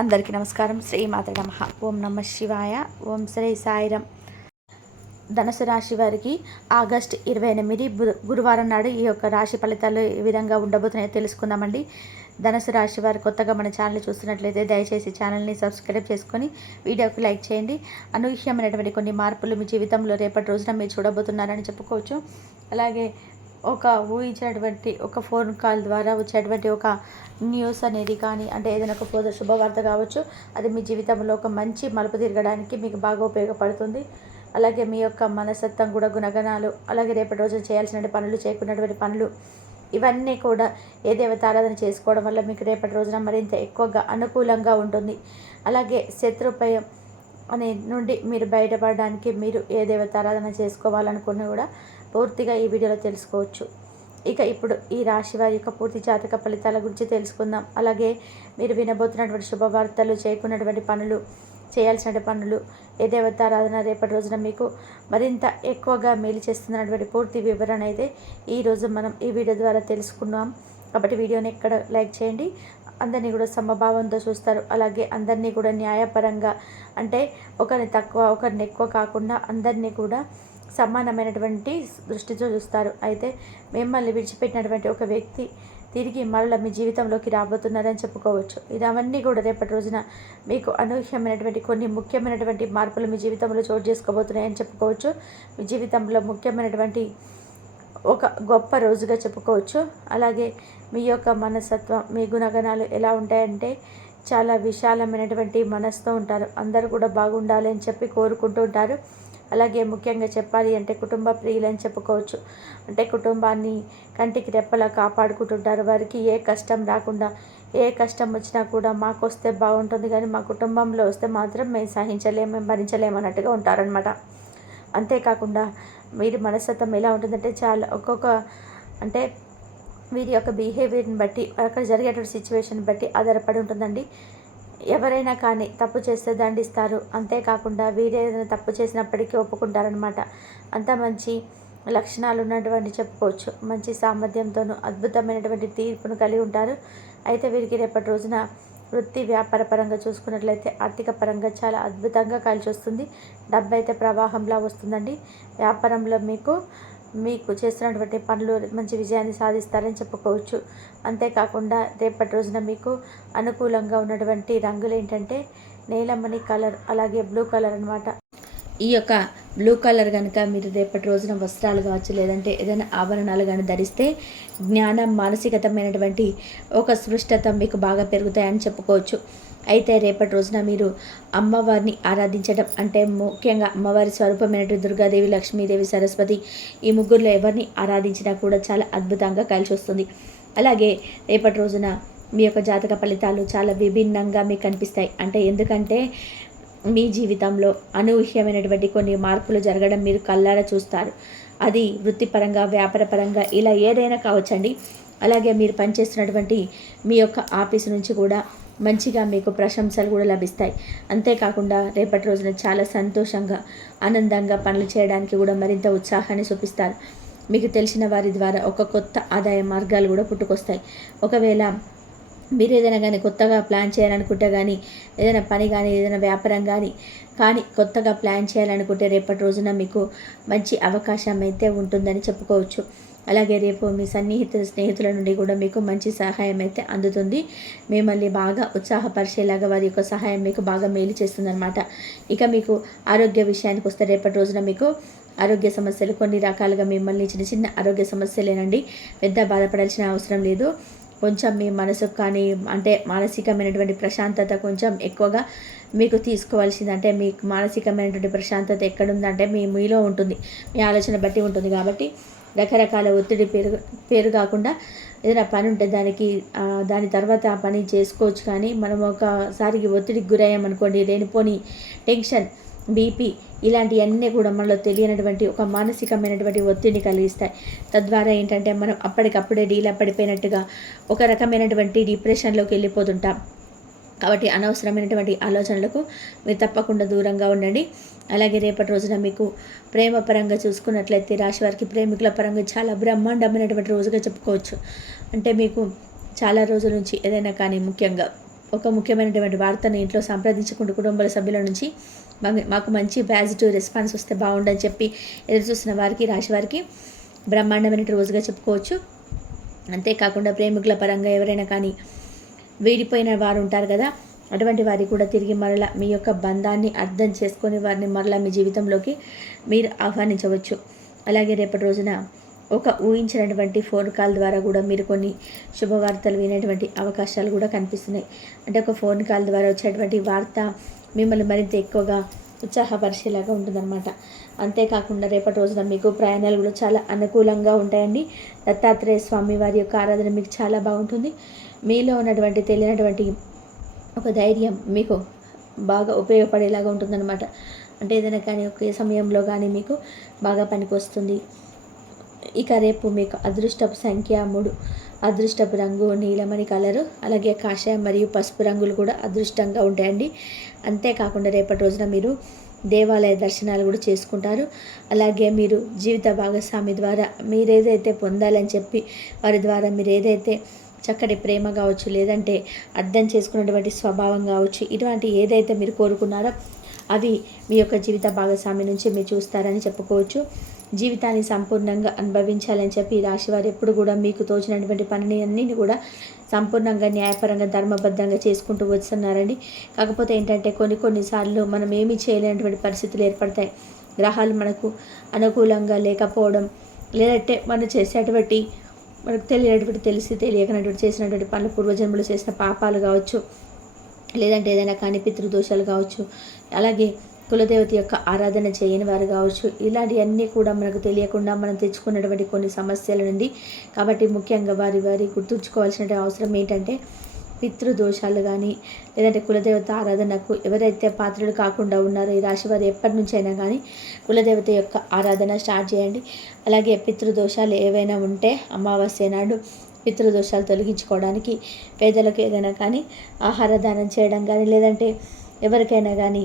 అందరికీ నమస్కారం. శ్రీమాత నమః. ఓం నమ శివాయ. ఓం శ్రీ సాయిరం. ధనుసు రాశి వారికి ఆగస్టు 28 గురువారం నాడు ఈ యొక్క రాశి ఫలితాలు ఏ విధంగా ఉండబోతున్నాయో తెలుసుకుందామండి. ధనుసు రాశి వారు కొత్తగా మన ఛానల్ చూస్తున్నట్లయితే దయచేసి ఛానల్ని సబ్స్క్రైబ్ చేసుకొని వీడియోకి లైక్ చేయండి. అనూహ్యమైనటువంటి కొన్ని మార్పులు మీ జీవితంలో రేపటి రోజున మీరు చూడబోతున్నారని చెప్పుకోవచ్చు. అలాగే ఒక ఊహించినటువంటి ఒక ఫోన్ కాల్ ద్వారా వచ్చేటువంటి ఒక న్యూస్ అనేది కానీ, అంటే ఏదైనా ఒక శుభవార్త కావచ్చు, అది మీ జీవితంలో ఒక మంచి మలుపు తిరగడానికి మీకు బాగా ఉపయోగపడుతుంది. అలాగే మీ యొక్క మనస్తత్వం కూడా, గుణగణాలు, అలాగే రేపటి రోజు చేయాల్సిన పనులు, చేయకున్నటువంటి పనులు, ఇవన్నీ కూడా ఏ దేవతారాధన చేసుకోవడం వల్ల మీకు రేపటి రోజున మరింత ఎక్కువగా అనుకూలంగా ఉంటుంది. అలాగే శత్రుభయం అనే నుండి మీరు బయటపడడానికి మీరు ఏ దేవతారాధన చేసుకోవాలనుకున్నా కూడా పూర్తిగా ఈ వీడియోలో తెలుసుకోవచ్చు. ఇక ఇప్పుడు ఈ రాశి వారి యొక్క పూర్తి జాతక ఫలితాల గురించి తెలుసుకుందాం. అలాగే మీరు వినబోతున్నటువంటి శుభవార్తలు, చేయకున్నటువంటి పనులు, చేయాల్సిన పనులు, ఏ దేవతారాధన రేపటి రోజున మీకు మరింత ఎక్కువగా మేలు చేస్తున్నటువంటి పూర్తి వివరణ అయితే ఈరోజు మనం ఈ వీడియో ద్వారా తెలుసుకున్నాం. కాబట్టి వీడియోని ఎక్కడ లైక్ చేయండి. అందరినీ కూడా సమభావంతో చూస్తారు. అలాగే అందరినీ కూడా న్యాయపరంగా, అంటే ఒకరిని తక్కువ ఒకరిని ఎక్కువ కాకుండా అందరినీ కూడా సమానమైనటువంటి దృష్టితో చూస్తారు. అయితే మిమ్మల్ని విడిచిపెట్టినటువంటి ఒక వ్యక్తి తిరిగి మరల మీ జీవితంలోకి రాబోతున్నారని చెప్పుకోవచ్చు. ఇవన్నీ కూడా రేపటి రోజున మీకు అనూహ్యమైనటువంటి కొన్ని ముఖ్యమైనటువంటి మార్పులు మీ జీవితంలో చోటు చేసుకోబోతున్నాయని చెప్పుకోవచ్చు. మీ జీవితంలో ముఖ్యమైనటువంటి ఒక గొప్ప రోజుగా చెప్పుకోవచ్చు. అలాగే మీ యొక్క మనస్తత్వం, మీ గుణగణాలు ఎలా ఉంటాయంటే చాలా విశాలమైనటువంటి మనసుతో ఉంటారు. అందరూ కూడా బాగుండాలి అని చెప్పి కోరుకుంటూ ఉంటారు. అలాగే ముఖ్యంగా చెప్పాలి అంటే కుటుంబ ప్రియులని చెప్పుకోవచ్చు. అంటే కుటుంబాన్ని కంటికి రెప్పలా కాపాడుకుంటుంటారు. వారికి ఏ కష్టం రాకుండా, ఏ కష్టం వచ్చినా కూడా మాకు వస్తే బాగుంటుంది, కానీ మా కుటుంబంలో వస్తే మాత్రం మేము సహించలేము, మేము భరించలేము అన్నట్టుగా ఉంటారనమాట. అంతేకాకుండా వీరి మనస్తత్వం ఎలా ఉంటుందంటే చాలా అంటే వీరి యొక్క బిహేవియర్ని బట్టి, అక్కడ జరిగేటువంటి సిచ్యువేషన్ బట్టి ఆధారపడి ఉంటుందండి. ఎవరైనా కానీ తప్పు చేస్తే దండిస్తారు. అంతేకాకుండా వీరేదైనా తప్పు చేసినప్పటికీ ఒప్పుకుంటారనమాట. అంత మంచి లక్షణాలు ఉన్నటువంటి చెప్పుకోవచ్చు. మంచి సామర్థ్యంతోనూ అద్భుతమైనటువంటి తీర్పును కలిగి ఉంటారు. అయితే వీరికి రేపటి రోజున వృత్తి వ్యాపార పరంగా చూసుకున్నట్లయితే ఆర్థిక పరంగా చాలా అద్భుతంగా కలిసి వస్తుంది. డబ్బు అయితే ప్రవాహంలా వస్తుందండి. వ్యాపారంలో మీకు చేస్తున్నటువంటి పనులు మంచి విజయాన్ని సాధిస్తారని చెప్పుకోవచ్చు. అంతేకాకుండా రేపటి రోజున మీకు అనుకూలంగా ఉన్నటువంటి రంగులు ఏంటంటే నీలమణి కలర్, అలాగే బ్లూ కలర్ అనమాట. ఈ యొక్క బ్లూ కలర్ కనుక మీరు రేపటి రోజున వస్త్రాలు కావచ్చు, లేదంటే ఏదైనా ఆభరణాలు కానీ ధరిస్తే జ్ఞానం, మానసికతమైనటువంటి ఒక స్పృష్టత మీకు బాగా పెరుగుతాయని చెప్పుకోవచ్చు. అయితే రేపటి రోజున మీరు అమ్మవారిని ఆరాధించడం, అంటే ముఖ్యంగా అమ్మవారి స్వరూపమైనటువంటి దుర్గాదేవి, లక్ష్మీదేవి, సరస్వతి, ఈ ముగ్గురులో ఎవరిని ఆరాధించినా కూడా చాలా అద్భుతంగా కలిసి వస్తుంది. అలాగే రేపటి రోజున మీ యొక్క జాతక ఫలితాలు చాలా విభిన్నంగా మీకు కనిపిస్తాయి. ఎందుకంటే మీ జీవితంలో అనూహ్యమైనటువంటి కొన్ని మార్పులు జరగడం మీరు కళ్ళారా చూస్తారు. అది వృత్తిపరంగా, వ్యాపారపరంగా, ఇలా ఏదైనా కావచ్చండి. అలాగే మీరు పనిచేస్తున్నటువంటి మీ యొక్క ఆఫీసు నుంచి కూడా మంచిగా మీకు ప్రశంసలు కూడా లభిస్తాయి. అంతేకాకుండా రేపటి రోజున చాలా సంతోషంగా, ఆనందంగా పనులు చేయడానికి కూడా మరింత ఉత్సాహాన్ని చూపిస్తారు. మీకు తెలిసిన వారి ద్వారా ఒక కొత్త ఆదాయ మార్గాలు కూడా పుట్టుకొస్తాయి. ఒకవేళ మీరు ఏదైనా కానీ కొత్తగా ప్లాన్ చేయాలనుకుంటే కానీ, ఏదైనా పని కానీ, ఏదైనా వ్యాపారం కానీ కొత్తగా ప్లాన్ చేయాలనుకుంటే రేపటి రోజున మీకు మంచి అవకాశం అయితే ఉంటుందని చెప్పుకోవచ్చు. అలాగే రేపు మీ స్నేహితుల నుండి కూడా మీకు మంచి సహాయం అయితే అందుతుంది. మిమ్మల్ని బాగా ఉత్సాహపరిచేలాగా వారి యొక్క సహాయం మీకు బాగా మేలు చేస్తుందన్నమాట. ఇక మీకు ఆరోగ్య విషయానికి వస్తే రేపటి రోజున మీకు ఆరోగ్య సమస్యలు కొన్ని రకాలుగా మిమ్మల్ని చిన్న చిన్న ఆరోగ్య సమస్యలేనండి, పెద్ద బాధపడాల్సిన అవసరం లేదు. కొంచెం మీ మనసుకు కానీ, అంటే మానసికమైనటువంటి ప్రశాంతత కొంచెం ఎక్కువగా మీకు తీసుకోవాల్సింది. అంటే మీకు మానసికమైనటువంటి ప్రశాంతత ఎక్కడుందంటే మీలో ఉంటుంది, మీ ఆలోచన బట్టి ఉంటుంది. కాబట్టి రకరకాల ఒత్తిడి పేరు కాకుండా ఏదైనా పని ఉంటే దాని తర్వాత ఆ పని చేసుకోవచ్చు. కానీ మనం ఒకసారికి ఒత్తిడికి గురయ్యామనుకోండి, లేనిపోని టెన్షన్, బీపీ, ఇలాంటివన్నీ కూడా మనలో తెలియనటువంటి ఒక మానసికమైనటువంటి ఒత్తిడిని కలిగిస్తాయి. తద్వారా ఏంటంటే మనం అప్పటికప్పుడే డీలా పడిపోయినట్టుగా ఒక రకమైనటువంటి డిప్రెషన్లోకి వెళ్ళిపోతుంటాం. కాబట్టి అనవసరమైనటువంటి ఆలోచనలకు మీరు తప్పకుండా దూరంగా ఉండండి. అలాగే రేపటి రోజున మీకు ప్రేమ పరంగా చూసుకున్నట్లయితే రాశి వారికి ప్రేమికుల పరంగా చాలా బ్రహ్మాండమైనటువంటి రోజుగా చెప్పుకోవచ్చు. అంటే మీకు చాలా రోజుల నుంచి ఏదైనా కానీ, ముఖ్యంగా ఒక ముఖ్యమైనటువంటి వార్తను ఇంట్లో సంప్రదించుకుంటూ కుటుంబ సభ్యుల నుంచి మాకు మంచి పాజిటివ్ రెస్పాన్స్ వస్తే బాగుండని చెప్పి ఎదురు చూస్తున్న వారికి, రాశి వారికి బ్రహ్మాండమైన రోజుగా చెప్పుకోవచ్చు. అంతేకాకుండా ప్రేమికుల పరంగా ఎవరైనా కానీ వీడిపోయిన వారు ఉంటారు కదా, అటువంటి వారికి కూడా తిరిగి మరలా మీ యొక్క బంధాన్ని అర్థం చేసుకొని వారిని మరలా మీ జీవితంలోకి మీరు ఆహ్వానించవచ్చు. అలాగే రేపటి రోజున ఒక ఊహించినటువంటి ఫోన్ కాల్ ద్వారా కూడా మీరు కొన్ని శుభవార్తలు వినేటువంటి అవకాశాలు కూడా కనిపిస్తున్నాయి. అంటే ఒక ఫోన్ కాల్ ద్వారా వచ్చేటువంటి వార్త మిమ్మల్ని మరింత ఎక్కువగా ఉత్సాహపరిచేలాగా ఉంటుందన్నమాట. అంతేకాకుండా రేపటి రోజున మీకు ప్రయాణాలు కూడా చాలా అనుకూలంగా ఉంటాయండి. దత్తాత్రేయ స్వామి వారి యొక్క ఆరాధన మీకు చాలా బాగుంటుంది. మీలో ఉన్నటువంటి తెలియనటువంటి ఒక ధైర్యం మీకు బాగా ఉపయోగపడేలాగా ఉంటుందన్నమాట. అంటే ఏదైనా కానీ ఒకే సమయంలో కానీ మీకు బాగా పనికొస్తుంది. ఇక రేపు మీకు అదృష్టపు సంఖ్య 3, అదృష్టపు రంగు నీలమణి కలరు, అలాగే కాషాయం మరియు పసుపు రంగులు కూడా అదృష్టంగా ఉంటాయండి. అంతేకాకుండా రేపటి రోజున మీరు దేవాలయ దర్శనాలు కూడా చేసుకుంటారు. అలాగే మీరు జీవిత భాగస్వామి ద్వారా మీరేదైతే పొందాలని చెప్పి వారి ద్వారా మీరు ఏదైతే చక్కటి ప్రేమ కావచ్చు, లేదంటే అర్థం చేసుకున్నటువంటి స్వభావం కావచ్చు, ఇటువంటి ఏదైతే మీరు కోరుకున్నారో అవి మీ యొక్క జీవిత భాగస్వామి నుంచి మీరు చూస్తారని చెప్పుకోవచ్చు. జీవితాన్ని సంపూర్ణంగా అనుభవించాలని చెప్పి ఈ రాశి వారు ఎప్పుడు కూడా మీకు తోచినటువంటి పనిని అన్నిని కూడా సంపూర్ణంగా న్యాయపరంగా ధర్మబద్ధంగా చేసుకుంటూ వస్తున్నారండి. కాకపోతే ఏంటంటే కొన్నిసార్లు మనం ఏమీ చేయలేనటువంటి పరిస్థితులు ఏర్పడతాయి. గ్రహాలు మనకు అనుకూలంగా లేకపోవడం, లేదంటే మనం చేసేటువంటి మనకు తెలిసి తెలియకనటువంటి చేసినటువంటి పనులు, పూర్వజన్మలు చేసిన పాపాలు కావచ్చు, లేదంటే ఏదైనా కానీ పితృదోషాలు కావచ్చు, అలాగే కులదేవత యొక్క ఆరాధన చేయని వారు కావచ్చు, ఇలాంటివన్నీ కూడా మనకు తెలియకుండా మనం తెచ్చుకున్నటువంటి కొన్ని సమస్యల నుండి. కాబట్టి ముఖ్యంగా వారి గుర్తుంచుకోవాల్సిన అవసరం ఏంటంటే పితృదోషాలు కానీ, లేదంటే కులదేవత ఆరాధనకు ఎవరైతే పాత్రలు కాకుండా ఉన్నారో ఈ రాశి వారు ఎప్పటి నుంచైనా కానీ కులదేవత యొక్క ఆరాధన స్టార్ట్ చేయండి. అలాగే పితృదోషాలు ఏవైనా ఉంటే అమావాస్య నాడు పితృదోషాలు తొలగించుకోవడానికి పేదలకు ఏదైనా కానీ ఆహార దానం చేయడం కానీ, లేదంటే ఎవరికైనా కానీ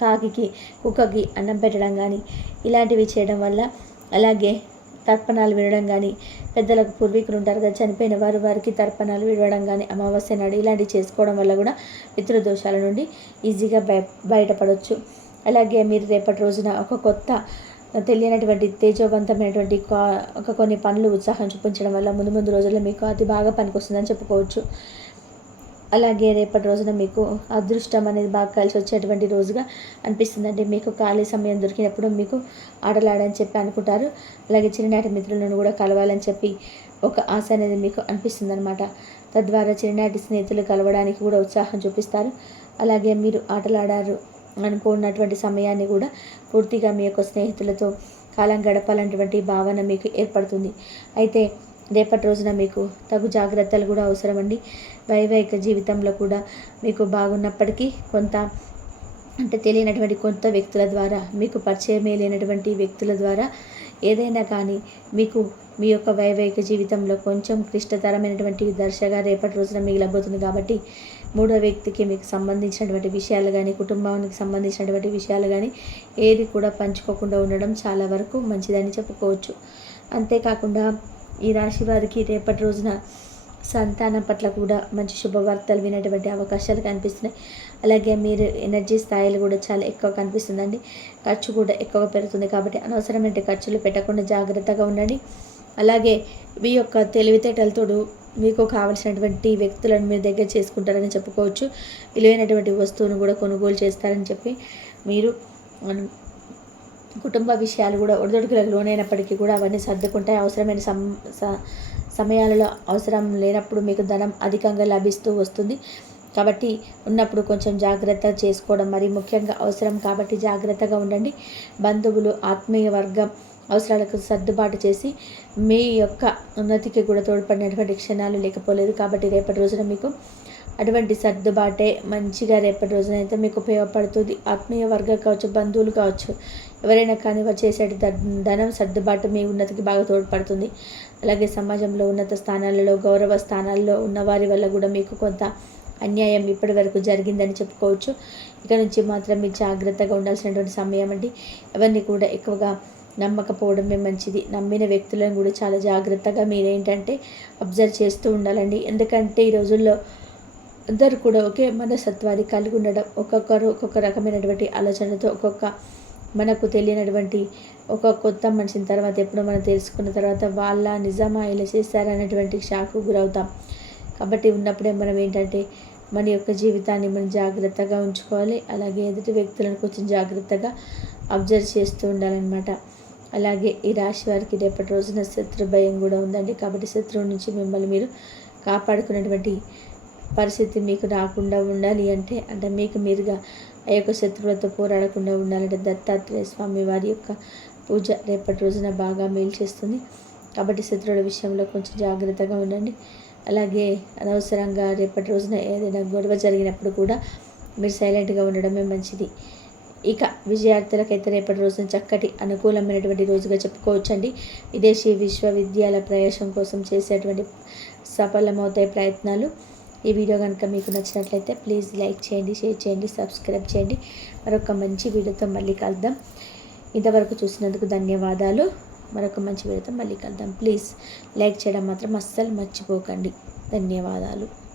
కాకికి కుక్కకి అన్నం పెట్టడం కానీ ఇలాంటివి చేయడం వల్ల, అలాగే తర్పణాలు వినడం కానీ, పెద్దలకు పూర్వీకులు ఉంటారు కదా చనిపోయిన వారికి తర్పణాలు విడవడం కానీ అమావాస్య నాడు ఇలాంటివి చేసుకోవడం వల్ల కూడా పితృదోషాల నుండి ఈజీగా బయటపడవచ్చు. అలాగే మీరు రేపటి రోజున ఒక కొత్త తెలియనటువంటి తేజోవంతమైనటువంటి కొన్ని పనులు ఉత్సాహం చూపించడం వల్ల ముందు రోజుల్లో మీకు అతి బాగా పనికొస్తుందని చెప్పుకోవచ్చు. అలాగే రేపటి రోజున మీకు అదృష్టం అనేది బాగా కలిసి వచ్చేటువంటి రోజుగా అనిపిస్తుందండి. మీకు ఖాళీ సమయం దొరికినప్పుడు మీకు ఆటలాడని చెప్పి అనుకుంటారు. అలాగే చిన్ననాటి మిత్రులను కూడా కలవాలని చెప్పి ఒక ఆశ అనేది మీకు అనిపిస్తుంది అనమాట. తద్వారా చిన్ననాటి స్నేహితులు కలవడానికి కూడా ఉత్సాహం చూపిస్తారు. అలాగే మీరు ఆటలాడారు అనుకున్నటువంటి సమయాన్ని కూడా పూర్తిగా మీ యొక్క స్నేహితులతో కాలం గడపాలన్నటువంటి భావన మీకు ఏర్పడుతుంది. అయితే రేపటి రోజున మీకు తగు జాగ్రత్తలు కూడా అవసరమండి. వైవాహిక జీవితంలో కూడా మీకు బాగున్నప్పటికీ కొంత అంటే తెలియనటువంటి కొత్త వ్యక్తుల ద్వారా, మీకు పరిచయమే లేనటువంటి వ్యక్తుల ద్వారా ఏదైనా కానీ మీకు మీ యొక్క వైవాహిక జీవితంలో కొంచెం క్లిష్టతరమైనటువంటి దశగా రేపటి రోజున మిగిలబోతుంది. కాబట్టి మూడో వ్యక్తికి మీకు సంబంధించినటువంటి విషయాలు కానీ, కుటుంబానికి సంబంధించినటువంటి విషయాలు కానీ ఏది కూడా పంచుకోకుండా ఉండడం చాలా వరకు మంచిదని చెప్పుకోవచ్చు. అంతేకాకుండా ఈ రాశి వారికి రేపటి రోజున సంతానం పట్ల కూడా మంచి శుభవార్తలు వినేటువంటి అవకాశాలు కనిపిస్తున్నాయి. అలాగే మీరు ఎనర్జీ స్థాయిలు కూడా చాలా ఎక్కువ కనిపిస్తుందండి. ఖర్చు కూడా ఎక్కువగా పెరుగుతుంది. కాబట్టి అనవసరమైన ఖర్చులు పెట్టకుండా జాగ్రత్తగా ఉండండి. అలాగే మీ యొక్క తెలివితేటలతో మీకు కావలసినటువంటి వ్యక్తులను మీరు దగ్గర చేసుకుంటారని చెప్పుకోవచ్చు. విలువైనటువంటి వస్తువును కూడా కొనుగోలు చేస్తారని చెప్పి మీరు కుటుంబ విషయాలు కూడా ఒడిదొడుకులకు లోనైనప్పటికీ కూడా అవన్నీ సర్దుకుంటాయి. అవసరమైన సమయాలలో అవసరం లేనప్పుడు మీకు ధనం అధికంగా లభిస్తూ వస్తుంది. కాబట్టి ఉన్నప్పుడు కొంచెం జాగ్రత్త చేసుకోవడం మరి ముఖ్యంగా అవసరం. కాబట్టి జాగ్రత్తగా ఉండండి. బంధువులు, ఆత్మీయ వర్గం అవసరాలకు సర్దుబాటు చేసి మీ యొక్క ఉన్నతికి కూడా తోడ్పడినటువంటి క్షణాలు లేకపోలేదు. కాబట్టి రేపటి రోజున మీకు అటువంటి సర్దుబాటే మంచిగా రేపటి రోజున అయితే మీకు ఉపయోగపడుతుంది. ఆత్మీయ వర్గం కావచ్చు, బంధువులు కావచ్చు, ఎవరైనా కానీ వారు చేసే ధనం సర్దుబాటు మీ ఉన్నతికి బాగా తోడ్పడుతుంది. అలాగే సమాజంలో ఉన్నత స్థానాలలో, గౌరవ స్థానాల్లో ఉన్న వారి వల్ల కూడా మీకు కొంత అన్యాయం ఇప్పటి వరకు జరిగిందని చెప్పుకోవచ్చు. ఇక నుంచి మాత్రం మీరు జాగ్రత్తగా ఉండాల్సినటువంటి సమయం అండి. ఎవరిని కూడా ఎక్కువగా నమ్మకపోవడమే మంచిది. నమ్మిన వ్యక్తులను కూడా చాలా జాగ్రత్తగా మీరేంటంటే అబ్జర్వ్ చేస్తూ ఉండాలండి. ఎందుకంటే ఈ రోజుల్లో అందరూ కూడా ఒకే మనస్తత్వాన్ని కలిగి ఉండడం, ఒక్కొక్కరు ఒక్కొక్క రకమైనటువంటి ఆలోచనలతో మనకు తెలియనటువంటి ఒక కొత్త మనిషిని తర్వాత ఎప్పుడో మనం తెలుసుకున్న తర్వాత వాళ్ళ నిజమా ఇలా చేస్తారనేటువంటి షాక్కు గురవుతాం. కాబట్టి ఉన్నప్పుడే మనం ఏంటంటే మన యొక్క జీవితాన్ని మనం జాగ్రత్తగా ఉంచుకోవాలి. అలాగే ఎదుటి వ్యక్తులను కొంచెం జాగ్రత్తగా అబ్జర్వ్ చేస్తూ ఉండాలన్నమాట. అలాగే ఈ రాశి వారికి రేపటి రోజున శత్రు భయం కూడా ఉందండి. కాబట్టి శత్రువు నుంచి మిమ్మల్ని మీరు కాపాడుకునేటువంటి పరిస్థితి మీకు రాకుండా ఉండాలి అంటే మీకు మీరుగా ఆ యొక్క శత్రువులతో పోరాడకుండా ఉండాలంటే దత్తాత్రేయ స్వామి వారి యొక్క పూజ రేపటి రోజున బాగా మేలు చేస్తుంది. కాబట్టి శత్రువుల విషయంలో కొంచెం జాగ్రత్తగా ఉండండి. అలాగే అనవసరంగా రేపటి రోజున ఏదైనా గొడవ జరిగినప్పుడు కూడా మీరు సైలెంట్గా ఉండడమే మంచిది. ఇక విద్యార్థులకైతే రేపటి రోజున చక్కటి అనుకూలమైనటువంటి రోజుగా చెప్పుకోవచ్చండి. విదేశీ విశ్వవిద్యాలయ ప్రవేశం కోసం చేసేటువంటి సఫలమవుతాయి ప్రయత్నాలు. ఈ వీడియో కనుక మీకు నచ్చినట్లయితే ప్లీజ్ లైక్ చేయండి, షేర్ చేయండి, సబ్స్క్రైబ్ చేయండి. మరొక మంచి వీడియోతో మళ్ళీ కలుద్దాం. ఇంతవరకు చూసినందుకు ధన్యవాదాలు. మరొక మంచి వీడియోతో మళ్ళీ కలుద్దాం. ప్లీజ్ లైక్ చేయడం మాత్రం అస్సలు మర్చిపోకండి. ధన్యవాదాలు.